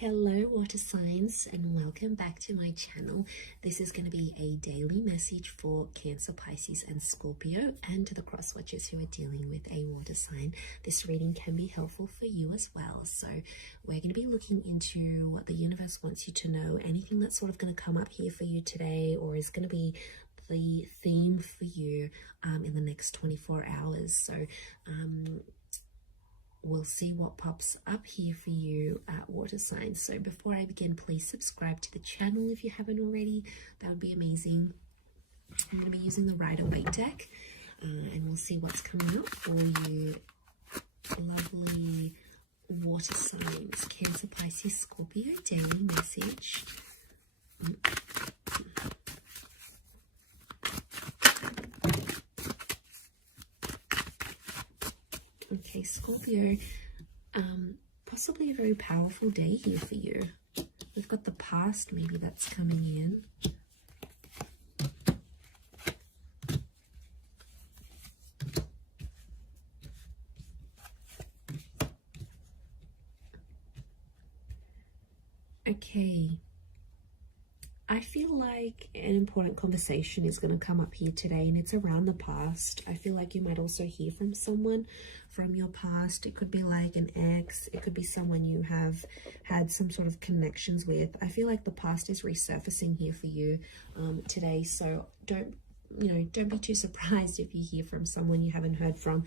Hello water signs, and welcome back to my channel. This is going to be a daily message for Cancer, Pisces and Scorpio, and to the cross watchers who are dealing with a water sign. This reading can be helpful for you as well. So we're going to be looking into what the universe wants you to know, anything that's sort of going to come up here for you today, or is going to be the theme for you in the next 24 hours. So we'll see what pops up here for you at water signs. So before I begin, please subscribe to the channel if you haven't already. That would be amazing. I'm going to be using the Rider-Waite deck, and we'll see what's coming up for you lovely water signs. Cancer, Pisces, Scorpio, daily message. Okay, Scorpio, possibly a very powerful day here for you. We've got the past, maybe that's coming in. Okay. I feel like an important conversation is going to come up here today, and it's around the past. I feel like you might also hear from someone from your past. It could be like an ex. It could be someone you have had some sort of connections with. I feel like the past is resurfacing here for you today. So don't be too surprised if you hear from someone you haven't heard from.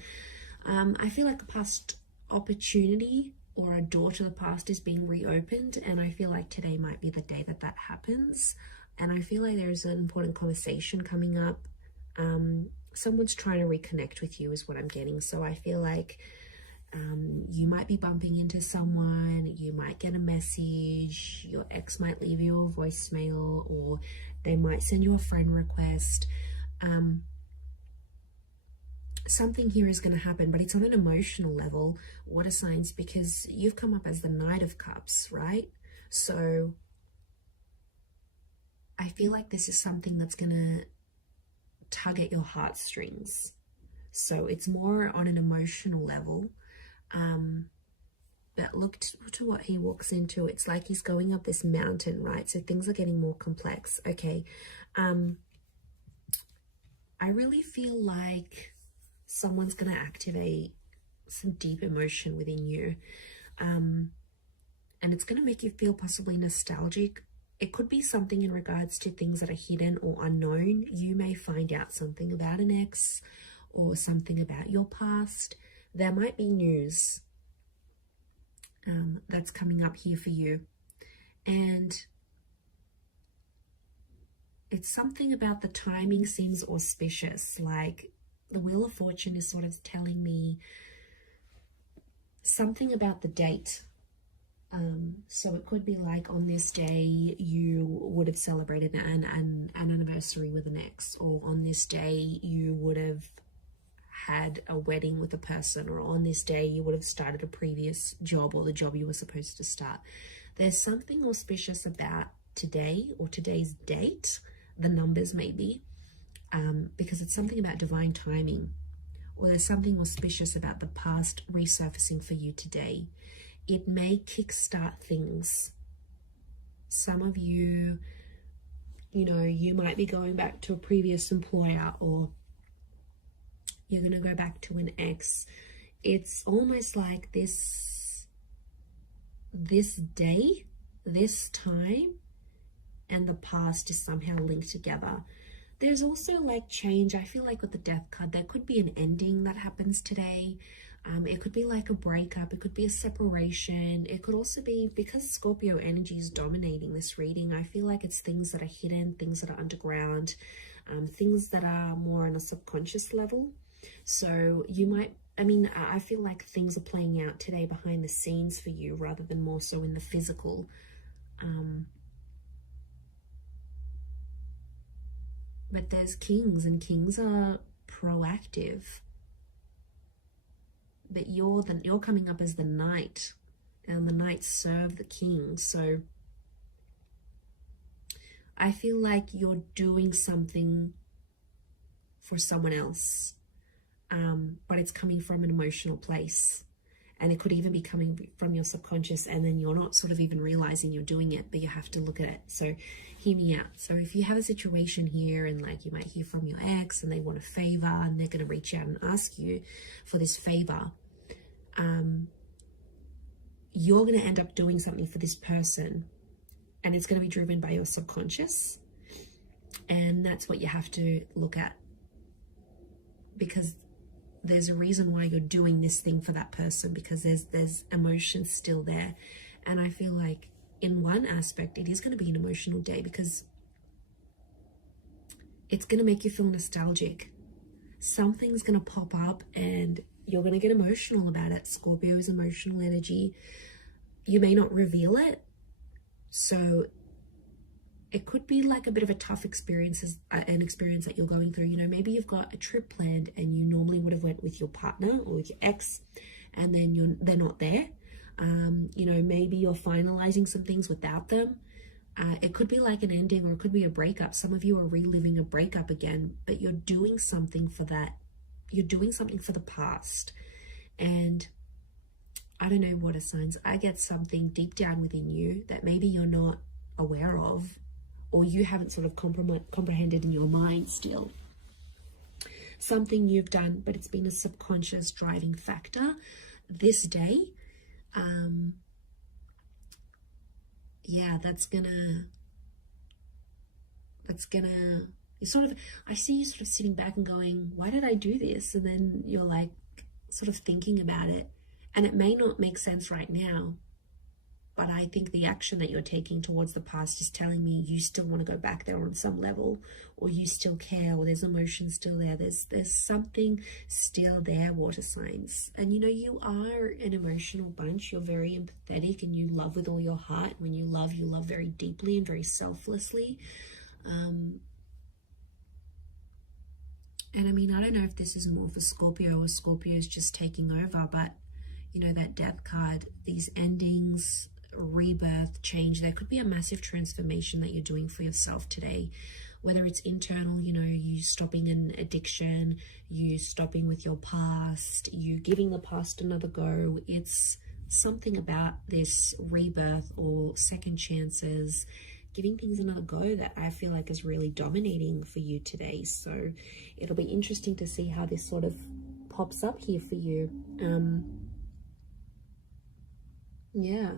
I feel like a past opportunity or a door to the past is being reopened, and I feel like today might be the day that that happens. And I feel like there's an important conversation coming up. Someone's trying to reconnect with you is what I'm getting. So I feel like you might be bumping into someone, you might get a message, your ex might leave you a voicemail, or they might send you a friend request. Something here is going to happen, but it's on an emotional level, water signs, because you've come up as the Knight of Cups, right? So I feel like this is something that's going to tug at your heartstrings. So it's more on an emotional level. But look to what he walks into. It's like he's going up this mountain, right? So things are getting more complex. Okay. I really feel like someone's going to activate some deep emotion within you. And it's going to make you feel possibly nostalgic. It could be something in regards to things that are hidden or unknown. You may find out something about an ex or something about your past. There might be news that's coming up here for you. And it's something about the timing seems auspicious. Like the Wheel of Fortune is sort of telling me something about the date. So it could be like on this day you would have celebrated an anniversary with an ex, or on this day you would have had a wedding with a person, or on this day you would have started a previous job or the job you were supposed to start. There's something auspicious about today or today's date, the numbers maybe. Because it's something about divine timing, or there's something auspicious about the past resurfacing for you today. It may kickstart things. Some of you, you might be going back to a previous employer, or you're going to go back to an ex. It's almost like this day, this time, and the past is somehow linked together. There's also like change. I feel like with the Death card, there could be an ending that happens today. It could be like a breakup. It could be a separation. It could also be, because Scorpio energy is dominating this reading, I feel like it's things that are hidden, things that are underground, things that are more on a subconscious level. So you might, I feel like things are playing out today behind the scenes for you rather than more so in the physical. But there's kings, and kings are proactive. But you're coming up as the knight, and the knights serve the king. So I feel like you're doing something for someone else, but it's coming from an emotional place. And it could even be coming from your subconscious, and then you're not sort of even realizing you're doing it, but you have to look at it. So hear me out. So if you have a situation here, and like you might hear from your ex and they want a favor, and they're going to reach out and ask you for this favor, you're going to end up doing something for this person, and it's going to be driven by your subconscious. And that's what you have to look at, because there's a reason why you're doing this thing for that person, because there's emotions still there. And I feel like in one aspect, it is going to be an emotional day, because it's going to make you feel nostalgic. Something's going to pop up and you're going to get emotional about it. Scorpio is emotional energy. You may not reveal it. So it could be like a bit of a tough experience, an experience that you're going through. You know, maybe you've got a trip planned and you normally would have went with your partner or with your ex, and then they're not there. You know, maybe you're finalizing some things without them. It could be like an ending, or it could be a breakup. Some of you are reliving a breakup again, but you're doing something for that. You're doing something for the past. And I don't know, water signs, I get something deep down within you that maybe you're not aware of, or you haven't sort of comprehended in your mind still. Something you've done, but it's been a subconscious driving factor this day. Yeah, that's gonna, you sort of, I see you sort of sitting back and going, why did I do this? And then you're like sort of thinking about it, and it may not make sense right now, but I think the action that you're taking towards the past is telling me you still want to go back there on some level, or you still care, or there's emotion still there. There's something still there, water signs. And you know, you are an emotional bunch. You're very empathetic and you love with all your heart. When you love very deeply and very selflessly. And I mean, I don't know if this is more for Scorpio, or Scorpio is just taking over, but you know, that death card, these endings, rebirth, change, there could be a massive transformation that you're doing for yourself today, whether it's internal, you know, you stopping an addiction, you stopping with your past, you giving the past another go. It's something about this rebirth or second chances, giving things another go, that I feel like is really dominating for you today. So it'll be interesting to see how this sort of pops up here for you. Yeah,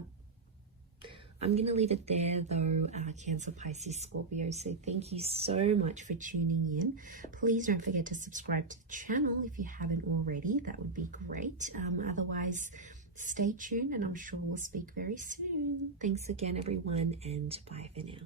I'm going to leave it there though, Cancer, Pisces, Scorpio. So thank you so much for tuning in. Please don't forget to subscribe to the channel if you haven't already. That would be great. Otherwise, stay tuned, and I'm sure we'll speak very soon. Thanks again, everyone, and bye for now.